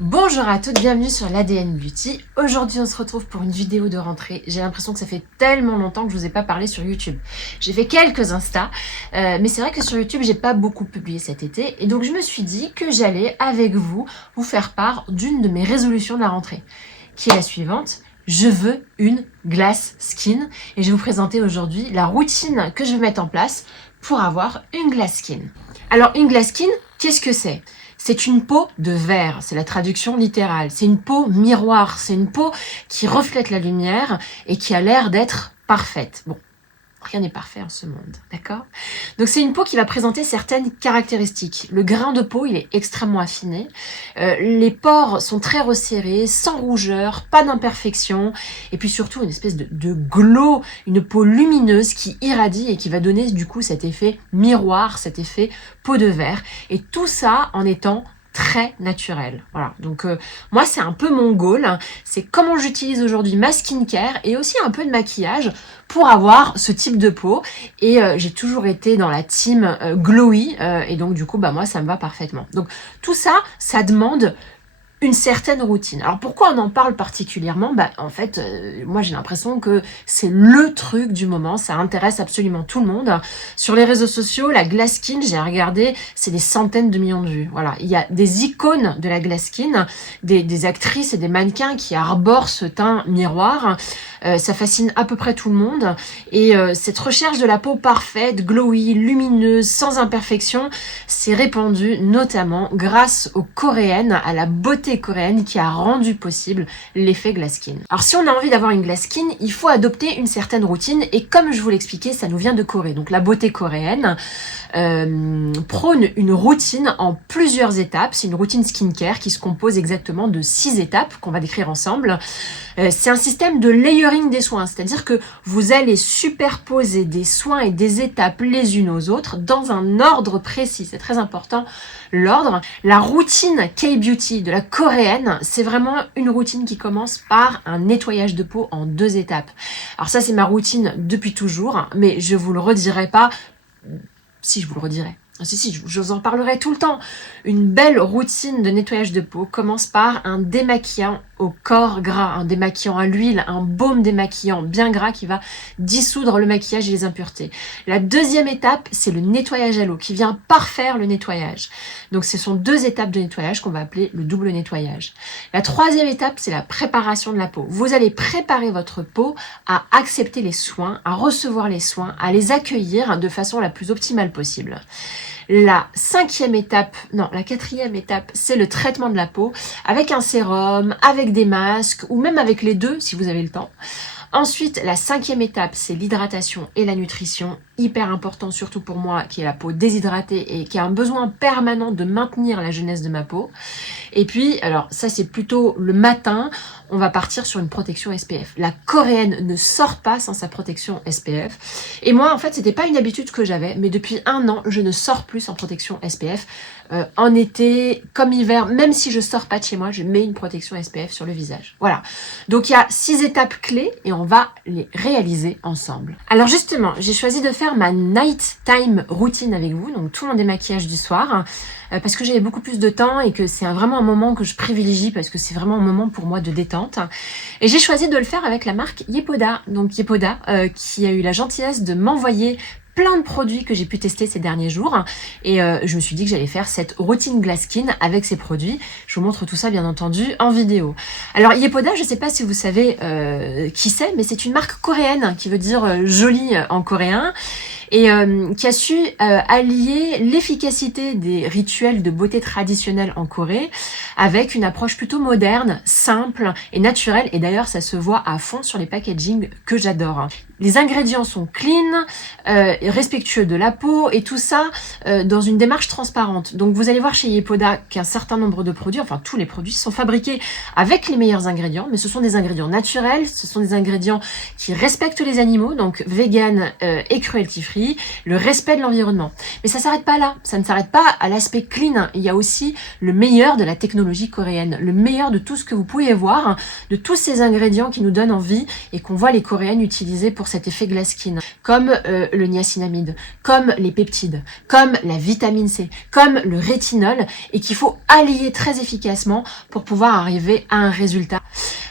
Bonjour à toutes, bienvenue sur l'ADN Beauty. Aujourd'hui on se retrouve pour une vidéo de rentrée. J'ai l'impression que ça fait tellement longtemps que je vous ai pas parlé sur YouTube. J'ai fait quelques Insta, mais c'est vrai que sur YouTube j'ai pas beaucoup publié cet été. Et donc je me suis dit que j'allais avec vous faire part d'une de mes résolutions de la rentrée, qui est la suivante. Je veux une glass skin et je vais vous présenter aujourd'hui la routine que je vais mettre en place pour avoir une glass skin. Alors une glass skin, qu'est-ce que c'est ? C'est une peau de verre, c'est la traduction littérale. C'est une peau miroir, c'est une peau qui reflète la lumière et qui a l'air d'être parfaite. Bon, rien n'est parfait en ce monde, d'accord ? Donc c'est une peau qui va présenter certaines caractéristiques. Le grain de peau, il est extrêmement affiné. Les pores sont très resserrés, sans rougeur, pas d'imperfection. Et puis surtout une espèce de glow, une peau lumineuse qui irradie et qui va donner du coup cet effet miroir, cet effet peau de verre. Et tout ça en étant très naturel. Voilà, donc moi c'est un peu mon goal, c'est comment j'utilise aujourd'hui ma skincare et aussi un peu de maquillage pour avoir ce type de peau. Et j'ai toujours été dans la team glowy et donc du coup bah moi ça me va parfaitement. Donc tout ça, ça demande une certaine routine. Alors pourquoi on en parle particulièrement ? Bah en fait, moi j'ai l'impression que c'est le truc du moment, ça intéresse absolument tout le monde. Sur les réseaux sociaux, la glass skin, j'ai regardé, c'est des centaines de millions de vues. Voilà, il y a des icônes de la glass skin, des actrices et des mannequins qui arborent ce teint miroir. Ça fascine à peu près tout le monde. Et cette recherche de la peau parfaite, glowy, lumineuse, sans imperfection, s'est répandue notamment grâce aux coréennes, à la beauté coréenne qui a rendu possible l'effet glass skin. Alors si on a envie d'avoir une glass skin, il faut adopter une certaine routine et comme je vous l'expliquais, ça nous vient de Corée. Donc la beauté coréenne prône une routine en plusieurs étapes. C'est une routine skincare qui se compose exactement de 6 étapes qu'on va décrire ensemble. C'est un système de layering des soins, c'est-à-dire que vous allez superposer des soins et des étapes les unes aux autres dans un ordre précis. C'est très important, l'ordre. La routine K-Beauty de la coréenne, c'est vraiment une routine qui commence par un nettoyage de peau en 2 étapes. Alors ça, c'est ma routine depuis toujours, mais je vous le redirai pas. Si, je vous le redirai. Si, je vous en parlerai tout le temps. Une belle routine de nettoyage de peau commence par un démaquillant au corps gras, un démaquillant à l'huile, un baume démaquillant bien gras qui va dissoudre le maquillage et les impuretés. La deuxième étape, c'est le nettoyage à l'eau qui vient parfaire le nettoyage. Donc ce sont 2 étapes de nettoyage qu'on va appeler le double nettoyage. La troisième étape, c'est la préparation de la peau. Vous allez préparer votre peau à accepter les soins, à recevoir les soins, à les accueillir de façon la plus optimale possible. La quatrième étape, c'est le traitement de la peau avec un sérum, avec des masques ou même avec les deux si vous avez le temps. Ensuite, la 5e étape, c'est l'hydratation et la nutrition. Hyper important, surtout pour moi, qui ai la peau déshydratée et qui a un besoin permanent de maintenir la jeunesse de ma peau. Et puis, alors ça c'est plutôt le matin, on va partir sur une protection SPF. La coréenne ne sort pas sans sa protection SPF. Et moi, en fait, c'était pas une habitude que j'avais, mais depuis 1 an, je ne sors plus sans protection SPF. En été, comme hiver, même si je sors pas de chez moi, je mets une protection SPF sur le visage. Voilà. Donc il y a 6 étapes clés et on va les réaliser ensemble. Alors justement, j'ai choisi de faire ma nighttime routine avec vous, donc tout mon démaquillage du soir, parce que j'avais beaucoup plus de temps et que c'est vraiment un moment que je privilégie parce que c'est vraiment un moment pour moi de détente. Et j'ai choisi de le faire avec la marque Yepoda. Donc Yepoda qui a eu la gentillesse de m'envoyer plein de produits que j'ai pu tester ces derniers jours et je me suis dit que j'allais faire cette routine glass skin avec ces produits. Je vous montre tout ça bien entendu en vidéo. Alors Yepoda, je ne sais pas si vous savez qui c'est, mais c'est une marque coréenne qui veut dire jolie en coréen et qui a su allier l'efficacité des rituels de beauté traditionnels en Corée avec une approche plutôt moderne, simple et naturelle. Et d'ailleurs, ça se voit à fond sur les packaging que j'adore. Les ingrédients sont clean, respectueux de la peau et tout ça dans une démarche transparente. Donc vous allez voir chez Yepoda qu'un certain nombre de produits, enfin tous les produits, sont fabriqués avec les meilleurs ingrédients, mais ce sont des ingrédients naturels, ce sont des ingrédients qui respectent les animaux, donc vegan et cruelty free, le respect de l'environnement. Mais ça s'arrête pas là, ça ne s'arrête pas à l'aspect clean. Il y a aussi le meilleur de la technologie technologie coréenne. Le meilleur de tout ce que vous pouvez voir, de tous ces ingrédients qui nous donnent envie et qu'on voit les Coréennes utiliser pour cet effet glass skin. Comme le niacinamide, comme les peptides, comme la vitamine C, comme le rétinol et qu'il faut allier très efficacement pour pouvoir arriver à un résultat.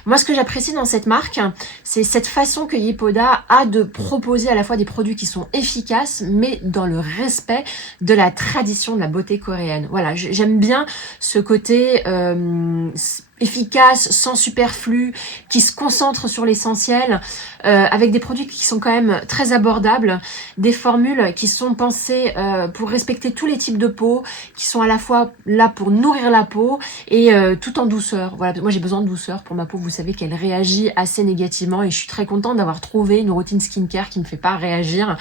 Moi, ce que j'apprécie dans cette marque, c'est cette façon que Yepoda a de proposer à la fois des produits qui sont efficaces, mais dans le respect de la tradition de la beauté coréenne. Voilà, j'aime bien ce côté efficace, sans superflu, qui se concentre sur l'essentiel, avec des produits qui sont quand même très abordables, des formules qui sont pensées pour respecter tous les types de peau, qui sont à la fois là pour nourrir la peau et tout en douceur. Voilà, moi j'ai besoin de douceur pour ma peau, vous savez qu'elle réagit assez négativement et je suis très contente d'avoir trouvé une routine skincare qui me fait pas réagir.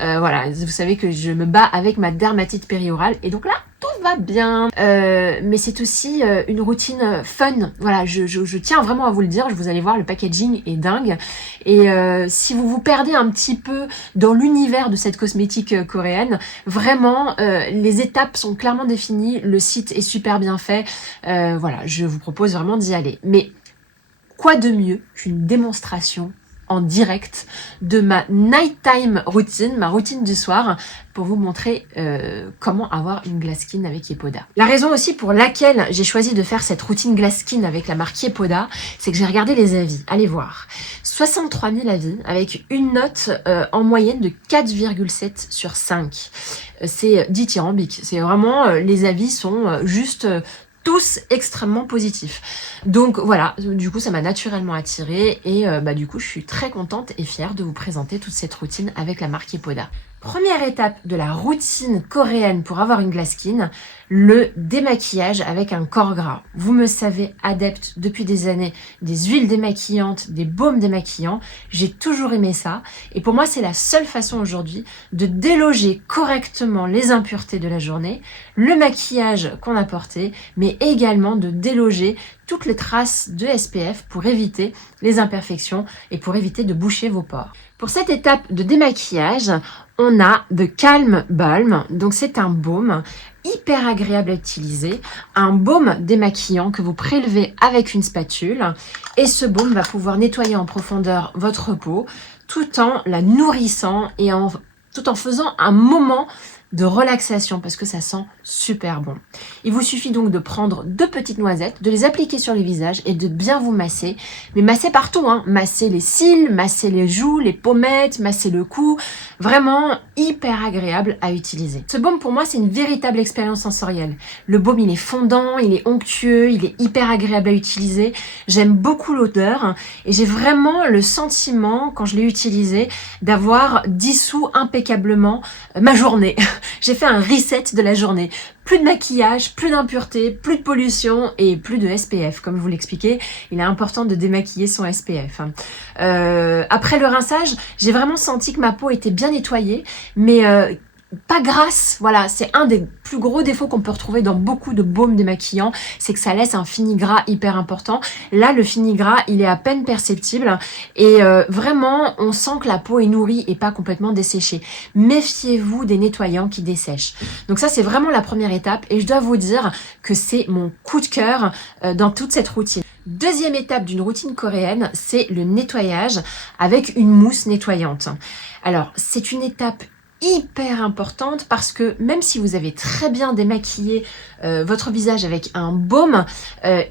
Voilà, vous savez que je me bats avec ma dermatite périorale et donc là, tout va bien. Mais c'est aussi une routine fun. Voilà, je tiens vraiment à vous le dire. Vous allez voir, le packaging est dingue. Et si vous vous perdez un petit peu dans l'univers de cette cosmétique coréenne, vraiment, les étapes sont clairement définies. Le site est super bien fait. Voilà, je vous propose vraiment d'y aller. Mais quoi de mieux qu'une démonstration en direct de ma nighttime routine, ma routine du soir, pour vous montrer comment avoir une glass skin avec Yepoda. La raison aussi pour laquelle j'ai choisi de faire cette routine glass skin avec la marque Yepoda, c'est que j'ai regardé les avis. Allez voir. 63 000 avis avec une note en moyenne de 4,7 sur 5. C'est dithyrambique. C'est vraiment, les avis sont juste tous extrêmement positifs. Donc voilà, du coup ça m'a naturellement attirée et du coup je suis très contente et fière de vous présenter toute cette routine avec la marque Yepoda. Première étape de la routine coréenne pour avoir une glass skin, le démaquillage avec un corps gras. Vous me savez adepte depuis des années des huiles démaquillantes, des baumes démaquillants. J'ai toujours aimé ça et pour moi c'est la seule façon aujourd'hui de déloger correctement les impuretés de la journée, le maquillage qu'on a porté, mais également de déloger toutes les traces de SPF pour éviter les imperfections et pour éviter de boucher vos pores. Pour cette étape de démaquillage, on a The Calm Balm, donc c'est un baume hyper agréable à utiliser, un baume démaquillant que vous prélevez avec une spatule et ce baume va pouvoir nettoyer en profondeur votre peau tout en la nourrissant et tout en faisant un moment de relaxation parce que ça sent super bon. Il vous suffit donc de prendre 2 petites noisettes, de les appliquer sur le visage et de bien vous masser. Mais masser partout, hein. Masser les cils, masser les joues, les pommettes, masser le cou. Vraiment hyper agréable à utiliser. Ce baume pour moi c'est une véritable expérience sensorielle. Le baume il est fondant, il est onctueux, il est hyper agréable à utiliser. J'aime beaucoup l'odeur et j'ai vraiment le sentiment quand je l'ai utilisé d'avoir dissous impeccablement ma journée. J'ai fait un reset de la journée. Plus de maquillage, plus d'impuretés, plus de pollution et plus de SPF. Comme je vous l'expliquais, il est important de démaquiller son SPF. Après le rinçage, j'ai vraiment senti que ma peau était bien nettoyée, mais pas grasse. Voilà, c'est un des plus gros défauts qu'on peut retrouver dans beaucoup de baumes démaquillants, c'est que ça laisse un fini gras hyper important. Là, le fini gras, il est à peine perceptible et vraiment, on sent que la peau est nourrie et pas complètement desséchée. Méfiez-vous des nettoyants qui dessèchent. Donc ça, c'est vraiment la première étape et je dois vous dire que c'est mon coup de cœur dans toute cette routine. Deuxième étape d'une routine coréenne, c'est le nettoyage avec une mousse nettoyante. Alors, c'est une étape hyper importante parce que même si vous avez très bien démaquillé votre visage avec un baume,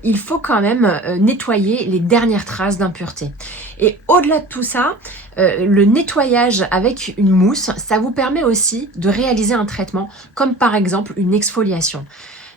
il faut quand même nettoyer les dernières traces d'impureté. Et au-delà de tout ça, le nettoyage avec une mousse, ça vous permet aussi de réaliser un traitement comme par exemple une exfoliation.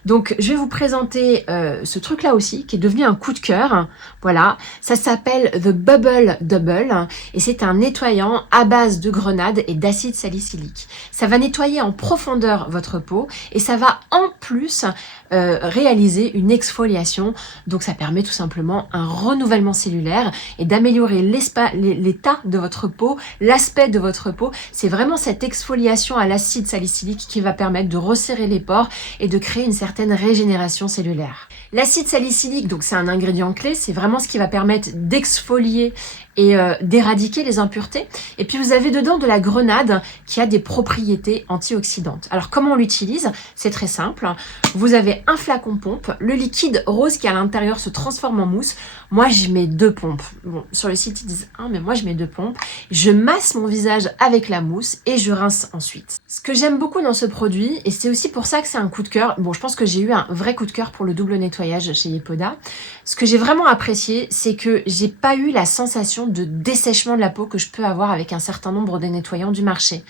Donc, je vais vous présenter ce truc-là aussi, qui est devenu un coup de cœur. Voilà, ça s'appelle The Bubble Double et c'est un nettoyant à base de grenade et d'acide salicylique. Ça va nettoyer en profondeur votre peau et ça va en plus réaliser une exfoliation. Donc, ça permet tout simplement un renouvellement cellulaire et d'améliorer l'état de votre peau, l'aspect de votre peau. C'est vraiment cette exfoliation à l'acide salicylique qui va permettre de resserrer les pores et de créer une certaine régénération cellulaire. L'acide salicylique, donc c'est un ingrédient clé, c'est vraiment ce qui va permettre d'exfolier et d'éradiquer les impuretés. Et puis vous avez dedans de la grenade qui a des propriétés antioxydantes. Alors comment on l'utilise? C'est très simple. Vous avez un flacon pompe, le liquide rose qui à l'intérieur se transforme en mousse. Moi je mets 2 pompes. Bon, sur le site ils disent 1, mais moi je mets 2 pompes. Je masse mon visage avec la mousse et je rince ensuite. Ce que j'aime beaucoup dans ce produit, et c'est aussi pour ça que c'est un coup de cœur, bon je pense que j'ai eu un vrai coup de cœur pour le double nettoyage chez Yepoda. Ce que j'ai vraiment apprécié, c'est que j'ai pas eu la sensation de dessèchement de la peau que je peux avoir avec un certain nombre de nettoyants du marché.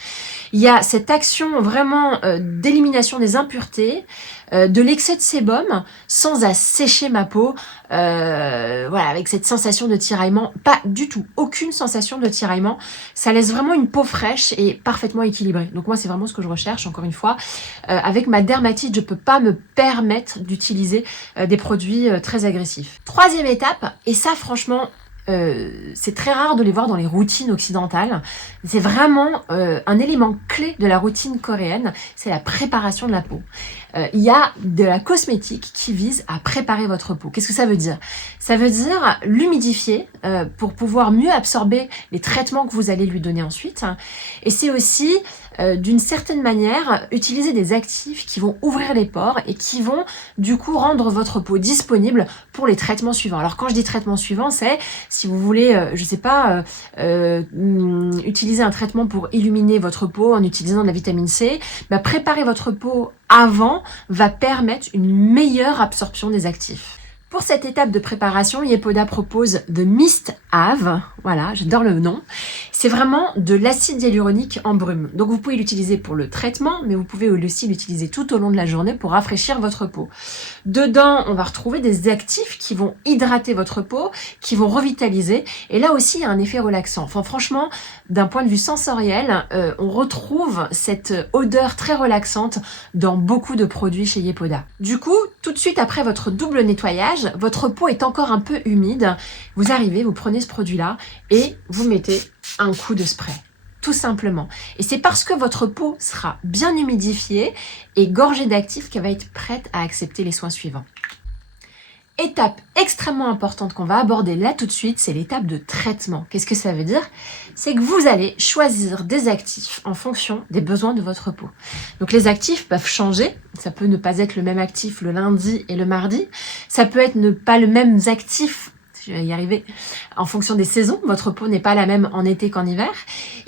Il y a cette action vraiment d'élimination des impuretés, de l'excès de sébum, sans assécher ma peau, voilà, avec cette sensation de tiraillement, pas du tout, aucune sensation de tiraillement. Ça laisse vraiment une peau fraîche et parfaitement équilibrée. Donc moi, c'est vraiment ce que je recherche, encore une fois. Avec ma dermatite, je peux pas me permettre d'utiliser des produits très agressifs. Troisième étape, et ça, franchement, c'est très rare de les voir dans les routines occidentales. C'est vraiment un élément clé de la routine coréenne, c'est la préparation de la peau. Il y a de la cosmétique qui vise à préparer votre peau. Qu'est-ce que ça veut dire? Ça veut dire l'humidifier pour pouvoir mieux absorber les traitements que vous allez lui donner ensuite. Et c'est aussi d'une certaine manière utiliser des actifs qui vont ouvrir les pores et qui vont du coup rendre votre peau disponible pour les traitements suivants. Alors quand je dis traitement suivant, c'est si vous voulez, je sais pas, utiliser un traitement pour illuminer votre peau en utilisant de la vitamine C, bah, préparer votre peau avant va permettre une meilleure absorption des actifs. Pour cette étape de préparation, Yepoda propose The Mist Have, voilà, j'adore le nom. C'est vraiment de l'acide hyaluronique en brume. Donc vous pouvez l'utiliser pour le traitement, mais vous pouvez aussi l'utiliser tout au long de la journée pour rafraîchir votre peau. Dedans, on va retrouver des actifs qui vont hydrater votre peau, qui vont revitaliser. Et là aussi, il y a un effet relaxant. Enfin, franchement, d'un point de vue sensoriel, on retrouve cette odeur très relaxante dans beaucoup de produits chez Yepoda. Du coup, tout de suite après votre double nettoyage, votre peau est encore un peu humide, vous arrivez, vous prenez ce produit-là et vous mettez un coup de spray. Tout simplement. Et c'est parce que votre peau sera bien humidifiée et gorgée d'actifs qu'elle va être prête à accepter les soins suivants. Étape extrêmement importante qu'on va aborder là tout de suite, c'est l'étape de traitement. Qu'est-ce que ça veut dire? C'est que vous allez choisir des actifs en fonction des besoins de votre peau. Donc les actifs peuvent changer. Ça peut ne pas être le même actif le lundi et le mardi. Ça peut être ne pas le même actif, je vais y arriver, en fonction des saisons. Votre peau n'est pas la même en été qu'en hiver.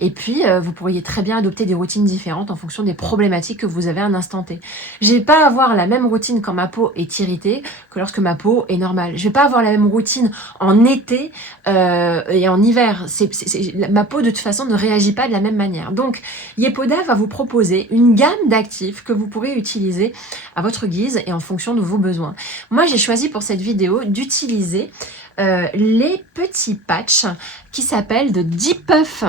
Et puis, vous pourriez très bien adopter des routines différentes en fonction des problématiques que vous avez à un instant T. Je vais pas avoir la même routine quand ma peau est irritée que lorsque ma peau est normale. Je vais pas avoir la même routine en été et en hiver. Ma peau, de toute façon, ne réagit pas de la même manière. Donc, Yepoda va vous proposer une gamme d'actifs que vous pourrez utiliser à votre guise et en fonction de vos besoins. Moi, j'ai choisi pour cette vidéo d'utiliser les petits patchs qui s'appellent de Deep Puff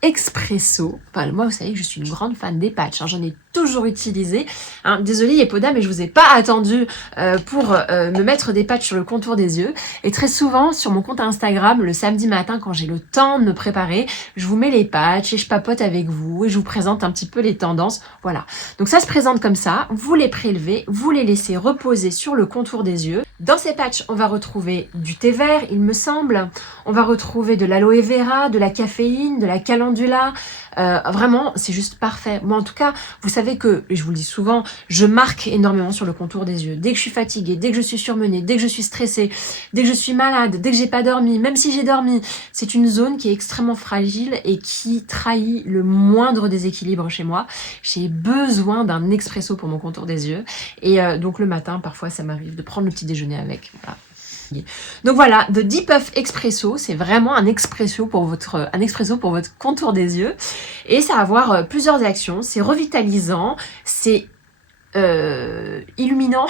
Expresso. Enfin, moi, vous savez que je suis une grande fan des patchs. Hein. J'en ai toujours utilisé. Hein. Désolée, Yepoda, mais je vous ai pas attendu pour me mettre des patchs sur le contour des yeux. Et très souvent, sur mon compte Instagram, le samedi matin, quand j'ai le temps de me préparer, je vous mets les patchs et je papote avec vous et je vous présente un petit peu les tendances. Voilà. Donc ça se présente comme ça. Vous les prélevez, vous les laissez reposer sur le contour des yeux. Dans ces patchs, on va retrouver du thé vert, il me semble. On va retrouver de l'aloe vera, de la caféine, de la calendula. Vraiment, c'est juste parfait. Moi, en tout cas, vous savez que, et je vous le dis souvent, je marque énormément sur le contour des yeux. Dès que je suis fatiguée, dès que je suis surmenée, dès que je suis stressée, dès que je suis malade, dès que j'ai pas dormi, même si j'ai dormi, c'est une zone qui est extrêmement fragile et qui trahit le moindre déséquilibre chez moi. J'ai besoin d'un expresso pour mon contour des yeux. Et donc le matin, parfois, ça m'arrive de prendre le petit déjeuner avec. Voilà. Donc voilà, The Deep Puff Expresso, c'est vraiment un expresso pour votre contour des yeux. Et ça va avoir plusieurs actions. C'est revitalisant, c'est illuminant.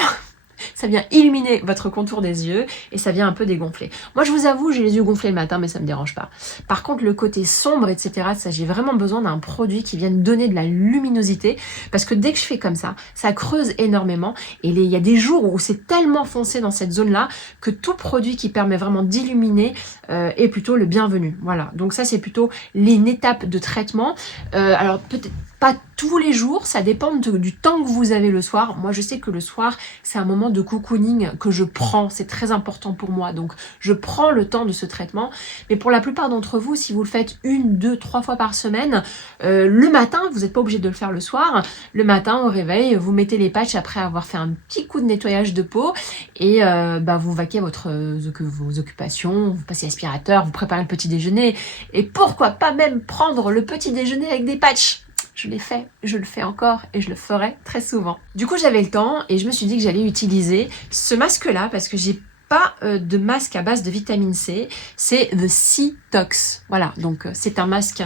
Ça vient illuminer votre contour des yeux et ça vient un peu dégonfler. Moi, je vous avoue, j'ai les yeux gonflés le matin, mais ça me dérange pas. Par contre, le côté sombre, etc., ça, j'ai vraiment besoin d'un produit qui vienne donner de la luminosité parce que dès que je fais comme ça creuse énormément et il y a des jours où c'est tellement foncé dans cette zone-là que tout produit qui permet vraiment d'illuminer est plutôt le bienvenu. Voilà. Donc ça, c'est plutôt une étape de traitement. Alors, peut-être pas tous les jours, ça dépend du temps que vous avez le soir. Moi, je sais que le soir, c'est un moment de cocooning que je prends, c'est très important pour moi. Donc, je prends le temps de ce traitement. Mais pour la plupart d'entre vous, si vous le faites 1, 2, 3 fois par semaine, le matin, vous n'êtes pas obligé de le faire le soir. Le matin, au réveil, vous mettez les patchs après avoir fait un petit coup de nettoyage de peau et vous vaquez vos occupations, vous passez l'aspirateur, vous préparez le petit déjeuner. Et pourquoi pas même prendre le petit déjeuner avec des patchs? Je l'ai fait, je le fais encore et je le ferai très souvent. Du coup, j'avais le temps et je me suis dit que j'allais utiliser ce masque-là parce que j'ai pas de masque à base de vitamine C, c'est The C-Tox. Voilà, donc c'est un masque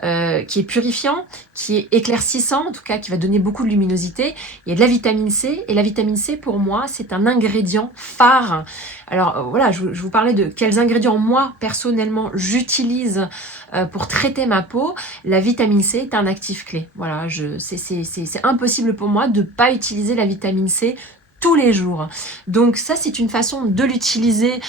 qui est purifiant, qui est éclaircissant, en tout cas qui va donner beaucoup de luminosité. Il y a de la vitamine C et la vitamine C pour moi c'est un ingrédient phare. Alors voilà, je vous parlais de quels ingrédients moi personnellement j'utilise pour traiter ma peau. La vitamine C est un actif clé. Voilà, c'est impossible pour moi de pas utiliser la vitamine C tous les jours. Donc ça, c'est une façon de l'utiliser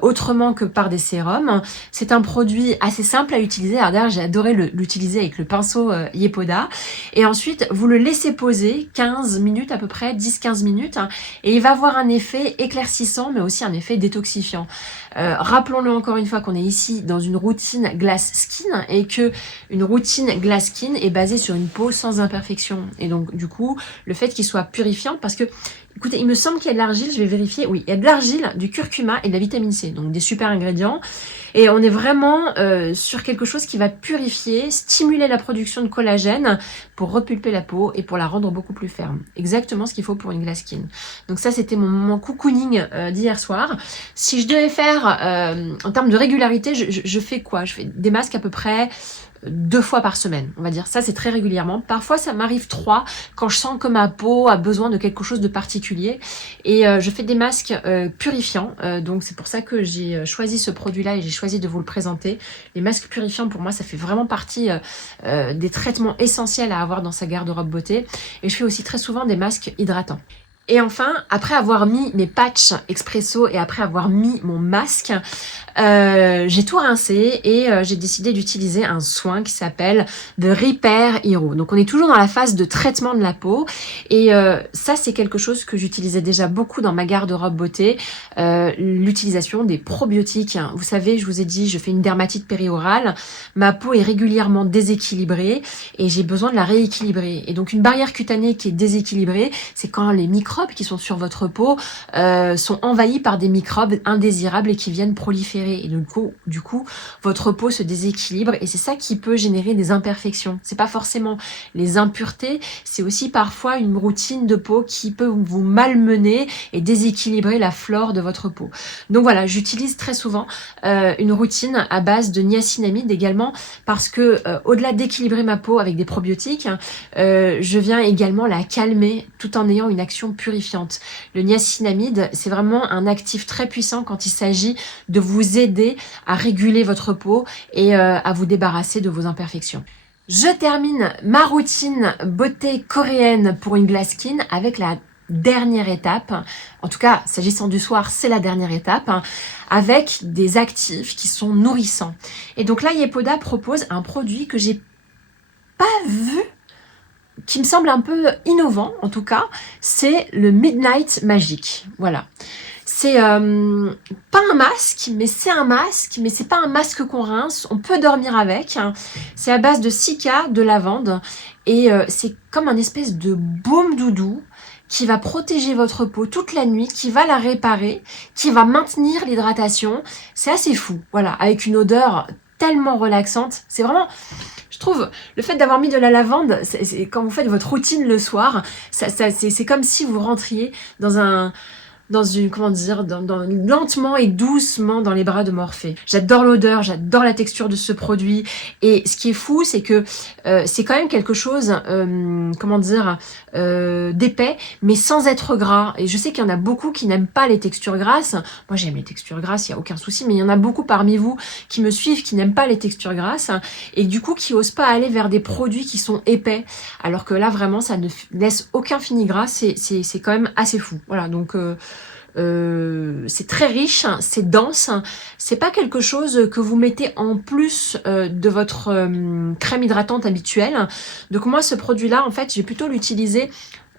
autrement que par des sérums. C'est un produit assez simple à utiliser. Alors d'ailleurs, j'ai adoré l'utiliser avec le pinceau Yepoda. Et ensuite, vous le laissez poser 15 minutes à peu près, 10-15 minutes. Et il va avoir un effet éclaircissant, mais aussi un effet détoxifiant. Rappelons-le encore une fois qu'on est ici dans une routine Glass Skin et que une routine Glass Skin est basée sur une peau sans imperfection. Et donc, du coup, le fait qu'il soit purifiant, parce que écoutez, il me semble qu'il y a de l'argile, je vais vérifier. Oui, il y a de l'argile, du curcuma et de la vitamine C, donc des super ingrédients. Et on est vraiment sur quelque chose qui va purifier, stimuler la production de collagène pour repulper la peau et pour la rendre beaucoup plus ferme. Exactement ce qu'il faut pour une glass skin. Donc ça, c'était mon moment cocooning d'hier soir. Si je devais faire, en termes de régularité, je fais quoi? Je fais des masques à peu près 2 fois par semaine, on va dire. Ça, c'est très régulièrement. Parfois, ça m'arrive 3 quand je sens que ma peau a besoin de quelque chose de particulier. Et je fais des masques purifiants. Donc, c'est pour ça que j'ai choisi ce produit-là et j'ai choisi de vous le présenter. Les masques purifiants, pour moi, ça fait vraiment partie des traitements essentiels à avoir dans sa garde-robe beauté. Et je fais aussi très souvent des masques hydratants. Et enfin, après avoir mis mes patchs expresso et après avoir mis mon masque, j'ai tout rincé et j'ai décidé d'utiliser un soin qui s'appelle The Repair Hero. Donc on est toujours dans la phase de traitement de la peau et ça c'est quelque chose que j'utilisais déjà beaucoup dans ma garde-robe beauté, l'utilisation des probiotiques. Vous savez, je vous ai dit, je fais une dermatite périorale, ma peau est régulièrement déséquilibrée et j'ai besoin de la rééquilibrer. Et donc une barrière cutanée qui est déséquilibrée, c'est quand les microbes qui sont sur votre peau sont envahis par des microbes indésirables et qui viennent proliférer. Et du coup, votre peau se déséquilibre et c'est ça qui peut générer des imperfections. C'est pas forcément les impuretés, c'est aussi parfois une routine de peau qui peut vous malmener et déséquilibrer la flore de votre peau. Donc voilà, j'utilise très souvent une routine à base de niacinamide également parce que au-delà d'équilibrer ma peau avec des probiotiques, je viens également la calmer tout en ayant une action purifiante. Le niacinamide, c'est vraiment un actif très puissant quand il s'agit de vous aider à réguler votre peau et à vous débarrasser de vos imperfections. Je termine ma routine beauté coréenne pour une glass skin avec la dernière étape, en tout cas s'agissant du soir c'est la dernière étape, avec des actifs qui sont nourrissants. Et donc là Yepoda propose un produit que j'ai pas vu, qui me semble un peu innovant en tout cas, c'est le Midnight Magic. Voilà. C'est pas un masque, mais c'est un masque, mais c'est pas un masque qu'on rince, on peut dormir avec. C'est à base de cica, de lavande, et c'est comme un espèce de baume doudou qui va protéger votre peau toute la nuit, qui va la réparer, qui va maintenir l'hydratation. C'est assez fou, voilà, avec une odeur tellement relaxante. C'est vraiment... Je trouve, le fait d'avoir mis de la lavande, c'est quand vous faites votre routine le soir, c'est comme si vous rentriez lentement et doucement dans les bras de Morphée. J'adore l'odeur, j'adore la texture de ce produit. Et ce qui est fou, c'est que c'est quand même quelque chose, d'épais, mais sans être gras. Et je sais qu'il y en a beaucoup qui n'aiment pas les textures grasses. Moi, j'aime les textures grasses, il n'y a aucun souci, mais il y en a beaucoup parmi vous qui me suivent, qui n'aiment pas les textures grasses, et du coup, qui osent pas aller vers des produits qui sont épais. Alors que là, vraiment, ça ne laisse aucun fini gras, c'est quand même assez fou. Voilà, donc... c'est très riche, c'est dense, c'est pas quelque chose que vous mettez en plus de votre crème hydratante habituelle. Donc moi ce produit là en fait je vais plutôt l'utiliser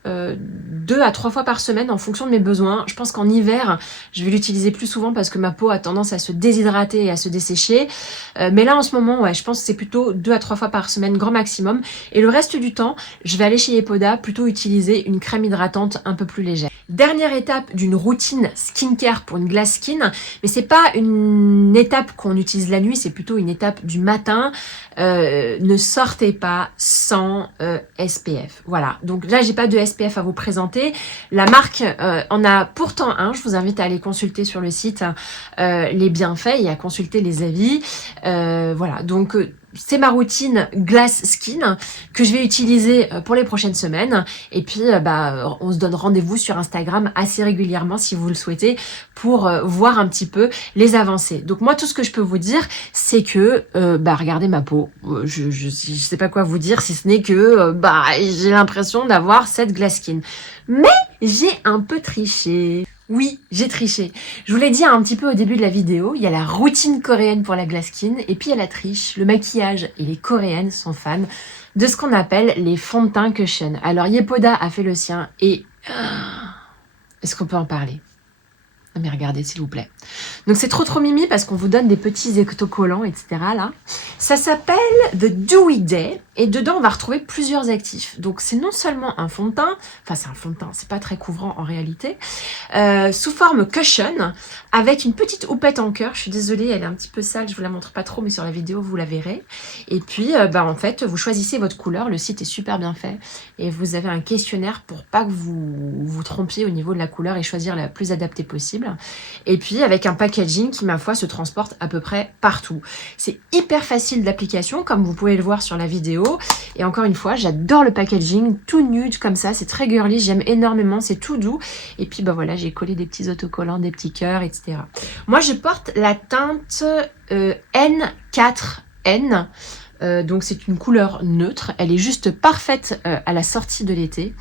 2 à 3 fois par semaine en fonction de mes besoins. Je pense qu'en hiver, je vais l'utiliser plus souvent parce que ma peau a tendance à se déshydrater et à se dessécher. Mais là, en ce moment, ouais, je pense que c'est plutôt 2 à 3 fois par semaine, grand maximum. Et le reste du temps, je vais aller chez Yepoda plutôt utiliser une crème hydratante un peu plus légère. Dernière étape d'une routine skincare pour une glass skin, mais c'est pas une étape qu'on utilise la nuit, c'est plutôt une étape du matin. Ne sortez pas sans SPF. Voilà, donc là j'ai pas de SPF à vous présenter. La marque en a pourtant un, je vous invite à aller consulter sur le site les bienfaits et à consulter les avis. Voilà, donc c'est ma routine Glass Skin que je vais utiliser pour les prochaines semaines. Et puis, on se donne rendez-vous sur Instagram assez régulièrement si vous le souhaitez pour voir un petit peu les avancées. Donc moi, tout ce que je peux vous dire, c'est que, regardez ma peau. Je sais pas quoi vous dire si ce n'est que, j'ai l'impression d'avoir cette Glass Skin. Mais j'ai un peu triché. Oui, j'ai triché. Je vous l'ai dit un petit peu au début de la vidéo, il y a la routine coréenne pour la glass skin et puis il y a la triche, le maquillage et les coréennes sont fans de ce qu'on appelle les fonds de teint cushion. Alors Yepoda a fait le sien et est-ce qu'on peut en parler? Mais regardez s'il vous plaît. Donc c'est trop mimi parce qu'on vous donne des petits autocollants, etc. là. Ça s'appelle The Dewy Day et dedans on va retrouver plusieurs actifs. Donc c'est non seulement un fond de teint, enfin c'est un fond de teint, c'est pas très couvrant en réalité, sous forme cushion avec une petite houppette en cœur. Je suis désolée, elle est un petit peu sale, je vous la montre pas trop, mais sur la vidéo vous la verrez. Et puis en fait vous choisissez votre couleur, le site est super bien fait et vous avez un questionnaire pour pas que vous vous trompiez au niveau de la couleur et choisir la plus adaptée possible. Et puis avec un packaging qui ma foi se transporte à peu près partout. C'est hyper facile d'application comme vous pouvez le voir sur la vidéo et encore une fois j'adore le packaging tout nude comme ça, c'est très girly, j'aime énormément, c'est tout doux et puis voilà j'ai collé des petits autocollants, des petits cœurs, etc. Moi je porte la teinte N4N. Donc c'est une couleur neutre, elle est juste parfaite à la sortie de l'été.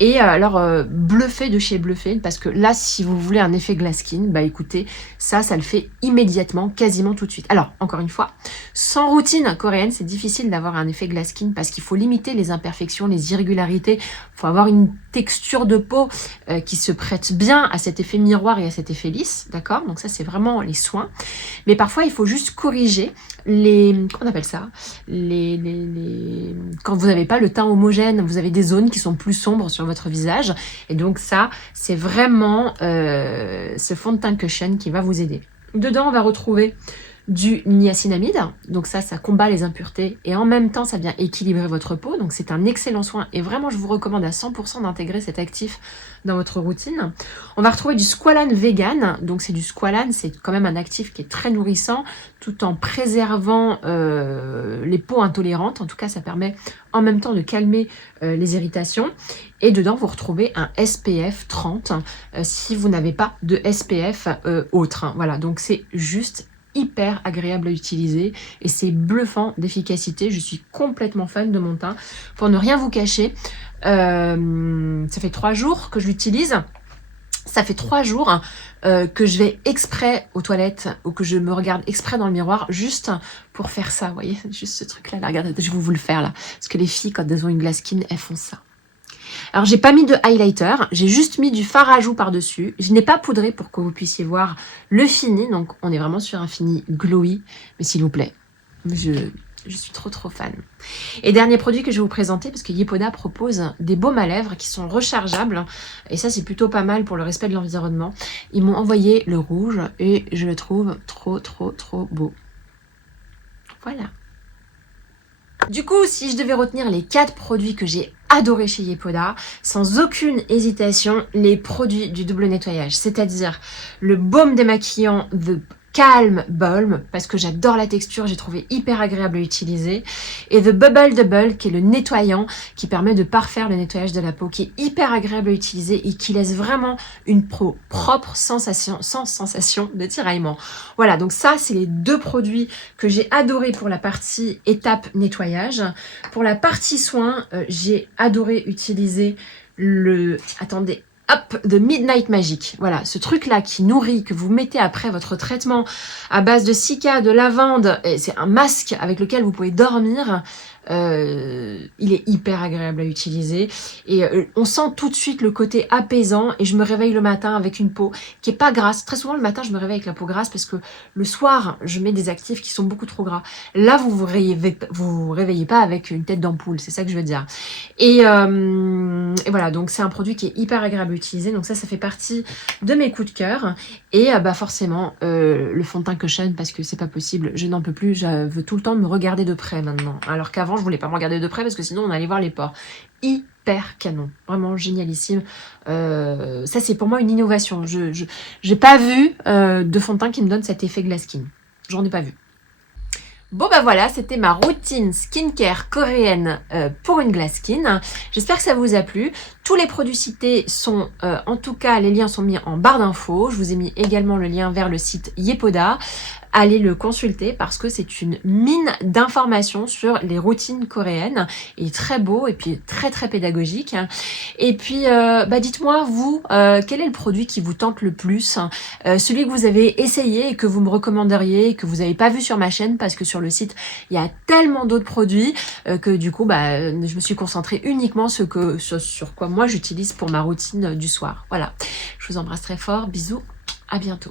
Et alors Bluffé de chez Bluffé, parce que là si vous voulez un effet glass skin, écoutez, ça le fait immédiatement, quasiment tout de suite. Alors encore une fois, sans routine coréenne, c'est difficile d'avoir un effet glass skin parce qu'il faut limiter les imperfections, les irrégularités, il faut avoir une texture de peau qui se prête bien à cet effet miroir et à cet effet lisse, d'accord? Donc ça c'est vraiment les soins. Mais parfois il faut juste corriger comment on appelle ça? Quand vous n'avez pas le teint homogène, vous avez des zones qui sont plus sombres sur votre visage. Et donc ça, c'est vraiment ce fond de teint cushion qui va vous aider. Dedans, on va retrouver du niacinamide. Donc ça combat les impuretés et en même temps, ça vient équilibrer votre peau. Donc c'est un excellent soin et vraiment, je vous recommande à 100% d'intégrer cet actif dans votre routine. On va retrouver du squalane vegan. Donc c'est du squalane, c'est quand même un actif qui est très nourrissant tout en préservant les peaux intolérantes. En tout cas, ça permet en même temps de calmer les irritations. Et dedans, vous retrouvez un SPF 30 si vous n'avez pas de SPF autre. Voilà, donc c'est juste hyper agréable à utiliser et c'est bluffant d'efficacité. Je suis complètement fan de mon teint. Pour ne rien vous cacher, ça fait 3 jours que je l'utilise. Ça fait 3 jours que je vais exprès aux toilettes ou que je me regarde exprès dans le miroir juste pour faire ça. Vous voyez, juste ce truc-là. Regardez, je vais vous le faire là. Parce que les filles, quand elles ont une glass skin, elles font ça. Alors, j'ai pas mis de highlighter, j'ai juste mis du fard à joues par-dessus. Je n'ai pas poudré pour que vous puissiez voir le fini. Donc, on est vraiment sur un fini glowy. Mais s'il vous plaît, je suis trop fan. Et dernier produit que je vais vous présenter, parce que Yepoda propose des baumes à lèvres qui sont rechargeables. Et ça, c'est plutôt pas mal pour le respect de l'environnement. Ils m'ont envoyé le rouge et je le trouve trop beau. Voilà. Du coup, si je devais retenir les 4 produits que j'ai adorés chez Yepoda, sans aucune hésitation, les produits du double nettoyage, c'est-à-dire le baume démaquillant The Calm Balm, parce que j'adore la texture, j'ai trouvé hyper agréable à utiliser, et The Bubble Double, qui est le nettoyant, qui permet de parfaire le nettoyage de la peau, qui est hyper agréable à utiliser et qui laisse vraiment une peau propre, sans sensation de tiraillement. Voilà, donc ça, c'est les 2 produits que j'ai adorés pour la partie étape nettoyage. Pour la partie soin, j'ai adoré utiliser le... Attendez, hop, de Midnight Magic. Voilà, ce truc-là qui nourrit, que vous mettez après votre traitement à base de cica, de lavande, et c'est un masque avec lequel vous pouvez dormir. Il est hyper agréable à utiliser et on sent tout de suite le côté apaisant et je me réveille le matin avec une peau qui est pas grasse. Très souvent le matin je me réveille avec la peau grasse parce que le soir je mets des actifs qui sont beaucoup trop gras. Là vous vous réveillez pas avec une tête d'ampoule, c'est ça que je veux dire. Et voilà, donc c'est un produit qui est hyper agréable à utiliser, donc ça fait partie de mes coups de cœur. Et bah forcément le fond de teint Cushion, parce que c'est pas possible, je n'en peux plus, je veux tout le temps me regarder de près maintenant, alors qu'avant je voulais pas me regarder de près parce que sinon on allait voir les pores. Hyper canon, vraiment génialissime. Ça c'est pour moi une innovation. J'ai pas vu de fond de teint qui me donne cet effet glass skin, j'en ai pas vu. Bon bah voilà, c'était ma routine skincare coréenne pour une glass skin. J'espère que ça vous a plu. Tous les produits cités sont, en tout cas les liens sont mis en barre d'infos. Je vous ai mis également le lien vers le site Yepoda. Allez le consulter parce que c'est une mine d'informations sur les routines coréennes. Il est très beau et puis très très pédagogique. Et puis bah dites-moi vous, quel est le produit qui vous tente le plus, celui que vous avez essayé et que vous me recommanderiez et que vous n'avez pas vu sur ma chaîne, parce que sur le site il y a tellement d'autres produits que du coup bah, je me suis concentrée uniquement sur quoi moi j'utilise pour ma routine du soir. Voilà, je vous embrasse très fort, bisous, à bientôt.